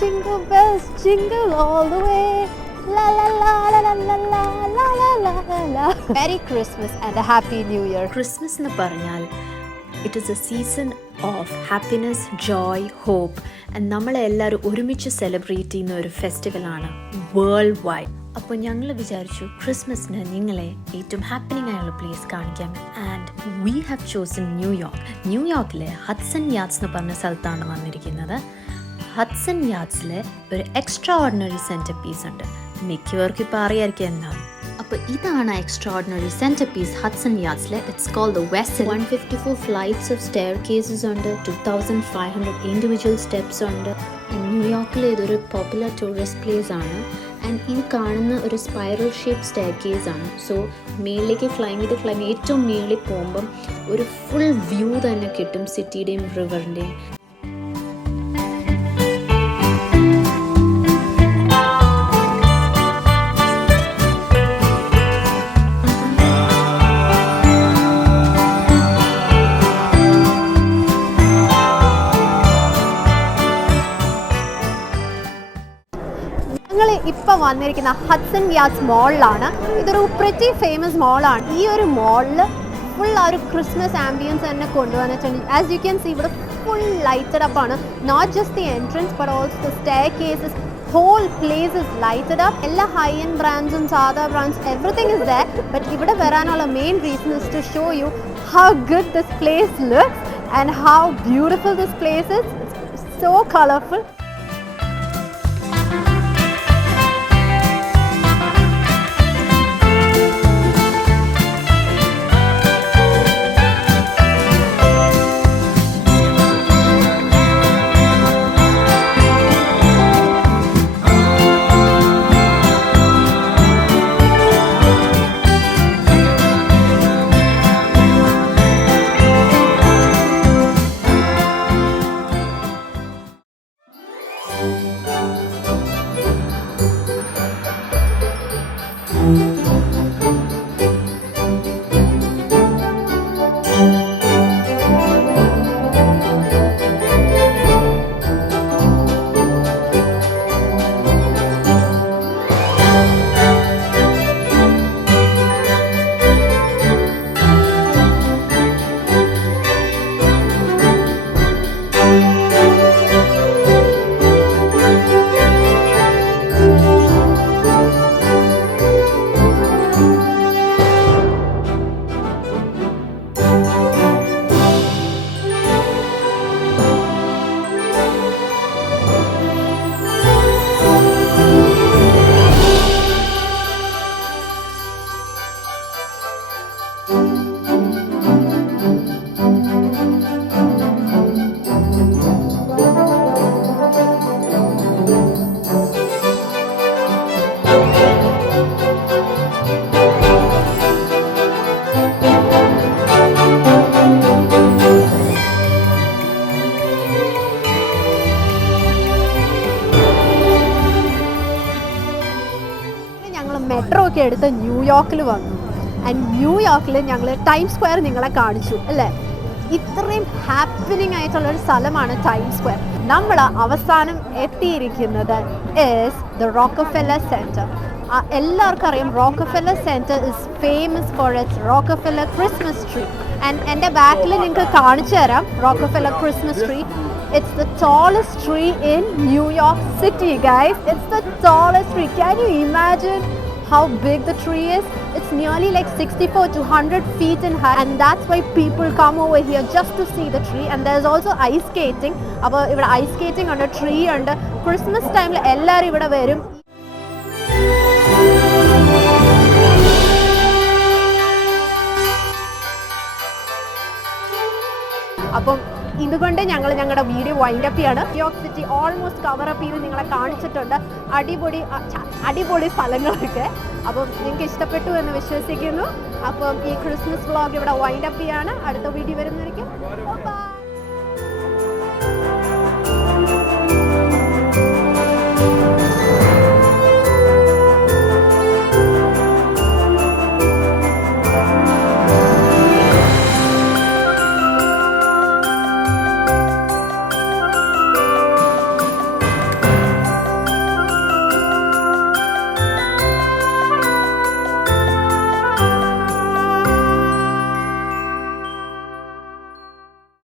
Jingle bells, jingle all the way. La la la la la la la la la la la. Merry Christmas and a Happy New Year. Christmas എന്ന് പറഞ്ഞാൽ it is a season of happiness, joy, hope and നമ്മളെല്ലാവരും ഒരുമിച്ച് celebrate ചെയ്യുന്ന ഒരു ഫെസ്റ്റിവലാണ് world wide. അപ്പോൾ ഞങ്ങൾ വിചാരിച്ചു ക്രിസ്മസിന് നിങ്ങളെ ഏറ്റവും ഹാപ്പനിങ് ആയുള്ള പ്ലേസ് കാണിക്കാം. ആൻഡ് വി ഹാവ് ചോസൺ ന്യൂയോർക്കിലെ ഹഡ്സൺ യാർഡ്സ് എന്ന് പറഞ്ഞ സ്ഥലത്താണ് വന്നിരിക്കുന്നത്. ഹഡ്സൺ യാർഡ്സിലെ ഒരു എക്സ്ട്രാ ഓർഡിനറി സെൻറ്റർ പീസ് ഉണ്ട്. മിക്കവർക്കും ഇപ്പോൾ അറിയായിരിക്കും എന്താണ്. അപ്പോൾ ഇതാണ് extraordinary centre piece Hudson യാർഡ്സിലെ. It's called the vessel. 154 flights of staircases ഉണ്ട്. 2500 ഇൻഡിവിജ്വൽ സ്റ്റെപ്സ് ഉണ്ട്. ന്യൂയോർക്കിൽ ഇതൊരു പോപ്പുലർ ടൂറിസ്റ്റ് പ്ലേസ് ആണ്. ആൻഡ് ഇത് കാണുന്ന ഒരു സ്പൈറൽ ഷേപ്പ് സ്റ്റെയർ കേസ് ആണ്. സോ മേളിലേക്ക് ക്ലൈം ചെയ്ത് ഏറ്റവും മേളിൽ പോകുമ്പം ഒരു ഫുൾ വ്യൂ തന്നെ കിട്ടും സിറ്റിയുടെയും റിവറിൻ്റെയും. ഞങ്ങൾ ഇപ്പോൾ വന്നിരിക്കുന്ന ഹഡ്സൺ യാർഡ്സ് മോളിലാണ്. ഇതൊരു പ്രിറ്റി ഫേമസ് മോളാണ്. ഈ ഒരു മോളിൽ ഫുൾ ആ ഒരു ക്രിസ്മസ് ആംബിയൻസ് തന്നെ കൊണ്ടുവന്നിട്ടുണ്ട്. ആസ് യു ക്യാൻ സീ ഇവിടെ ഫുൾ ലൈറ്റഡ് അപ്പ് ആണ്. Not just the entrance but also the staircases. Whole place is lighted up. എല്ലാ ഹൈ എൻഡ് ബ്രാൻഡ്സും സാധാ brands everything is there. But ഇവിടെ വരാനുള്ള main reason is to show you how good this place looks and how beautiful this place is. So colourful. Metro ഒക്കെ എടുത്ത് ന്യൂയോർക്കിൽ വന്നു. And ന്യൂയോർക്കിൽ ഞങ്ങൾ ടൈം സ്ക്വയർ നിങ്ങളെ കാണിച്ചു അല്ലേ. ഇത്രയും ഹാപ്പനിങ് ആയിട്ടുള്ളൊരു സ്ഥലമാണ് ടൈം സ്ക്വയർ. നമ്മൾ അവസാനം എത്തിയിരിക്കുന്നത് ഈസ് ദ റോക്കഫെല്ലർ സെൻറ്റർ. എല്ലാവർക്കും അറിയാം Rockefeller centre is famous for its Rockefeller Christmas tree. And എൻ്റെ ബാക്കിൽ നിങ്ങൾക്ക് കാണിച്ചു തരാം Rockefeller Christmas tree. It's the tallest tree in New York City, guys. It's the tallest tree. Can you imagine how big the tree is? It's nearly like 64 to 100 feet in height, and that's why people come over here just to see the tree. And there's also ice skating. Appo ivada ice skating under tree and Christmas time la ellarum ivada varum. അപ്പം ഇതുകൊണ്ട് ഞങ്ങൾ ഞങ്ങളുടെ video wind up ചെയ്യാണ്. New York city almost cover up ചെയ്ത് നിങ്ങളെ കാണിച്ചിട്ടുണ്ട്. അടിപൊളി സ്ഥലങ്ങളൊക്കെ. അപ്പം നിങ്ങൾക്ക് ഇഷ്ടപ്പെട്ടു എന്ന് വിശ്വസിക്കുന്നു. അപ്പം ഈ ക്രിസ്മസ് വ്ളോഗ് ഇവിടെ വൈൻഡപ്പ് ചെയ്യാണ്. അടുത്ത വീഡിയോ വരുന്നതായിരിക്കും. ബൈ.